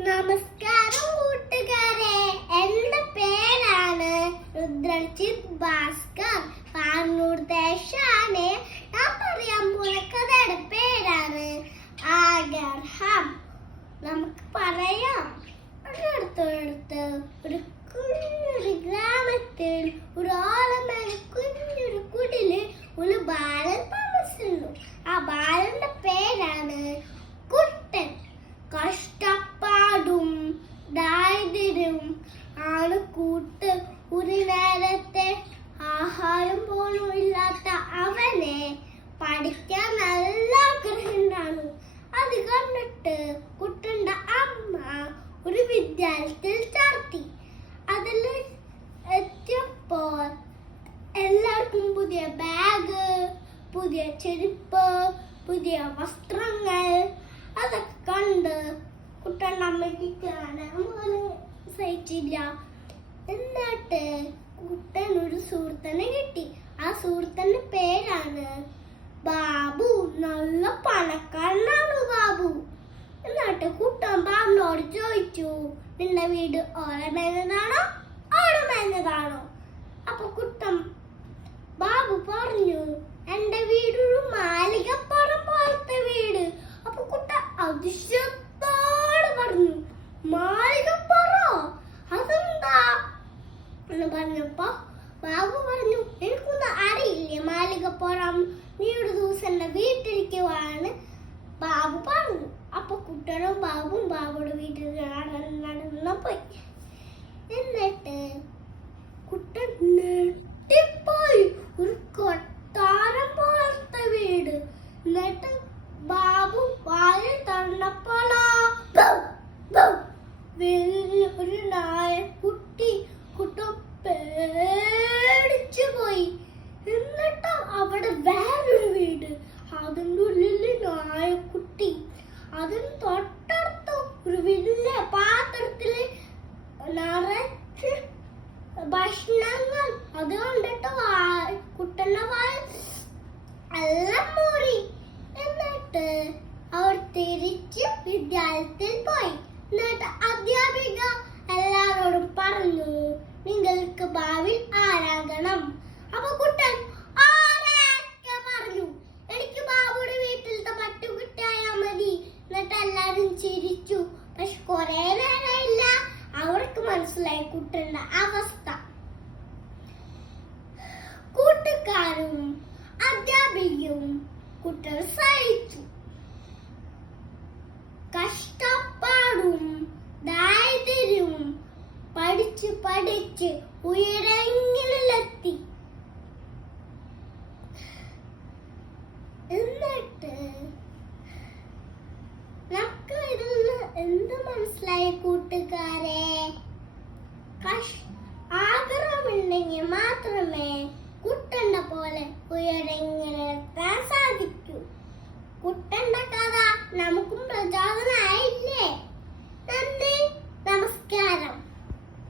നമസ്കാരം കൂട്ടുകാരെ, എന്റെ പേരാണ് രുദ്രജിത് ഭാസ്കർ. പാനൂർ ദേശാണ്. ഞാൻ പറയാൻ പോകുന്ന കഥയുടെ പേരാണ് ആഗ്രഹം. നമുക്ക് പറയാം. അടുത്തടുത്ത് ഒരു കുഞ്ഞൊരു ഗ്രാമത്തിൽ ഒരു ആലമേൽ കുഞ്ഞൊരു കുടില് ഒരു ബാലൻ താമസിക്കുന്നു. ആ ബാലന്റെ പേരാണ് കുട്ടൻ. കഷ്ടപ്പാടും ദാരിദ്ര്യവും ആണ് കൂട്ട്. ഒരു നേരത്തെ ആഹാരം പോലും ഇല്ലാത്ത അവനെ പഠിക്കാൻ നല്ല ആഗ്രഹമുണ്ടാണ്. അത് കണ്ടിട്ട് കുട്ടന്റെ അമ്മ ഒരു വിദ്യാലയത്തിൽ ചേർത്തി. അതിൽ എത്തിയപ്പോൾ എല്ലാവർക്കും പുതിയ ബാഗ്, പുതിയ ചെരുപ്പ്, പുതിയ വസ്ത്രങ്ങൾ അതൊക്കെ കണ്ട് കുട്ടൻ്റെ അമ്മയ്ക്ക് സഹിച്ചില്ല. എന്നിട്ട് കുട്ടൻ ഒരു സുഹൃത്തിനെ കിട്ടി. ആ സുഹൃത്തിന്റെ പേരാണ് ബാബു. നല്ല പണക്കാരനാണ് ബാബു. എന്നിട്ട് കുട്ടൻ ബാബുനോട് ചോദിച്ചു, നിന്റെ വീട് ഓലമേഞ്ഞതാണോ ആടുമേഞ്ഞതാണോ? അപ്പൊ കുട്ടൻ ബാബു പറഞ്ഞു, എന്റെ വീടൊരു മാളികപ്പുറം പോലത്തെ വീട്. അപ്പൊ കുട്ട അതിശയത്തോട് പറഞ്ഞു, മാളികപ്പുറോ? അതെന്താ എന്ന് പറഞ്ഞപ്പോ ബാബു പറഞ്ഞു, എനിക്കൊന്നും അറിയില്ലേ മാളികപ്പുറം. നീ ഒരു ദിവസം എന്റെ വീട്ടിലിരിക്കുവാണ് ബാബു പറഞ്ഞു. അപ്പൊ കുട്ടനും ബാബുവും ബാബുയുടെ വീട്ടിൽ നടന്നു പോയി. എന്നിട്ട് കുട്ടൻ നെട്ടിപ്പോയി. ഒരു കൊട്ടാരം പോലത്തെ വീട്. എന്നിട്ട് ബാബു വായിൽ തന്നപ്പോളോ ഒരു നായക്കുട്ടി. കുട്ട പേടിച്ചു പോയി. എന്നിട്ട് അവിടെ വേറൊരു വീട്. അതിൻ്റെ ഉള്ളിൽ നായക്കുട്ടി. അതിന് തൊട്ടടുത്ത് ഒരു വലിയ പാത്രത്തില് നിറച്ച് ഭക്ഷണങ്ങൾ. അത് കണ്ടിട്ട് കുട്ടന്റെ വായ എല്ലാം മൂടി. എന്നിട്ട് അവർ തിരിച്ച് വിദ്യാലയത്തിൽ പോയി. എന്നിട്ട് അധ്യാപിക എല്ലാവരോടും പറഞ്ഞു, നിങ്ങൾക്ക് ഭാവിയിൽ ആരാകണം? അപ്പൊ കുട്ടൻ ആരൊക്കെ പറഞ്ഞു, എനിക്ക് ബാബുയുടെ വീട്ടിലത്തെ പട്ടുകുട്ടിയായാ മതി. എന്നിട്ട് എല്ലാരും ചിരിച്ചു. പക്ഷെ കുറെ നേരമില്ല, അവർക്ക് മനസ്സിലായി കുട്ടന്റെ അവസ്ഥ. കൂട്ടുകാരും അധ്യാപികയും കുട്ടൻ സഹിച്ചു. കഷ്ടപ്പാടും ദാരിദ്ര്യവും പഠിച്ച് ഉയരങ്ങളിലെത്തി. എന്നിട്ട് നമുക്ക് ഇതിൽ എന്ത് മനസ്സിലായി കൂട്ടുകാരെ? ആഗ്രഹമുണ്ടെങ്കിൽ മാത്രമേ കുട്ടന്റെ പോലെ ഉയരങ്ങളിലെത്താൻ സാധിക്കൂ. കുട്ടന്റെ കഥ നമുക്കും പ്രചോദനം